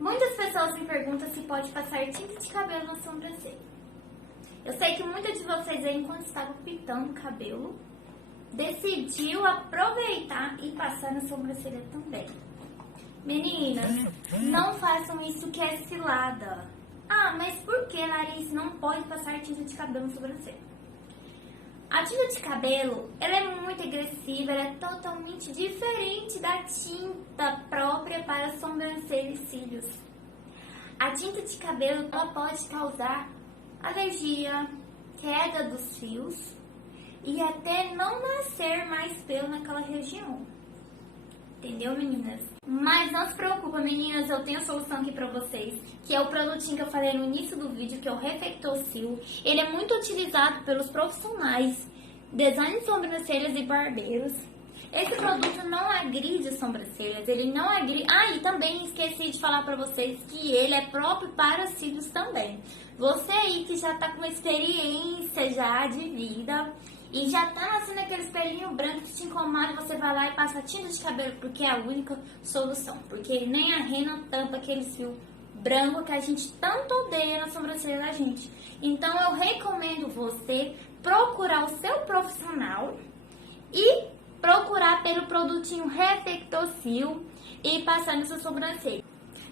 Muitas pessoas me perguntam se pode passar tinta de cabelo na sobrancelha. Eu sei que muitas de vocês aí, enquanto estavam pintando o cabelo, decidiu aproveitar e passar na sobrancelha também. Meninas, não façam isso que é cilada. Ah, mas por que, Larissa, não pode passar tinta de cabelo na sobrancelha? A tinta de cabelo, ela é muito agressiva, ela é totalmente diferente da tinta própria para sobrancelha e cílios. A tinta de cabelo, ela pode causar alergia, queda dos fios e até não nascer mais pelo naquela região. Entendeu, meninas? Mas não se preocupa, meninas, eu tenho a solução aqui pra vocês, que é o produtinho que eu falei no início do vídeo, que é o Reflectocil. Ele é muito utilizado pelos profissionais, design de sobrancelhas e barbeiros. Esse produto não agride as sobrancelhas, ele não agride... Ah, e também esqueci de falar pra vocês que ele é próprio para cílios também. Você aí que já tá com experiência já de vida e já tá nascendo aquele espelhinho branco que te incomoda, você vai lá e passa tinta de cabelo, porque é a única solução. Porque nem a rena tampa aqueles fios branco que a gente tanto odeia na sobrancelha da gente. Então eu recomendo você procurar o seu profissional e procurar pelo produtinho Reflectocil e passar na sua sobrancelha.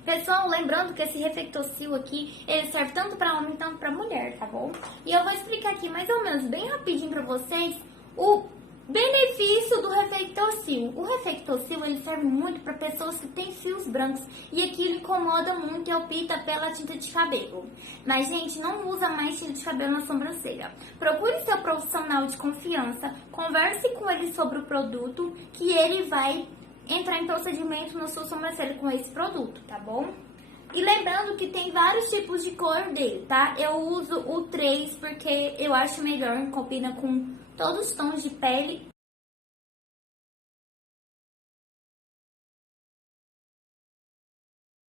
Pessoal, lembrando que esse Reflectocil aqui, ele serve tanto para homem quanto para mulher, tá bom? E eu vou explicar aqui mais ou menos bem rapidinho para vocês o benefício do Reflectocil. O Reflectocil, ele serve muito para pessoas que têm fios brancos e aquilo incomoda muito e opta pela tinta de cabelo. Mas, gente, não usa mais tinta de cabelo na sobrancelha. Procure seu profissional de confiança, converse com ele sobre o produto, que ele vai entrar em procedimento na sua sobrancelha com esse produto, tá bom? E lembrando que tem vários tipos de cor dele, tá? Eu uso o 3 porque eu acho melhor, combina com todos os tons de pele.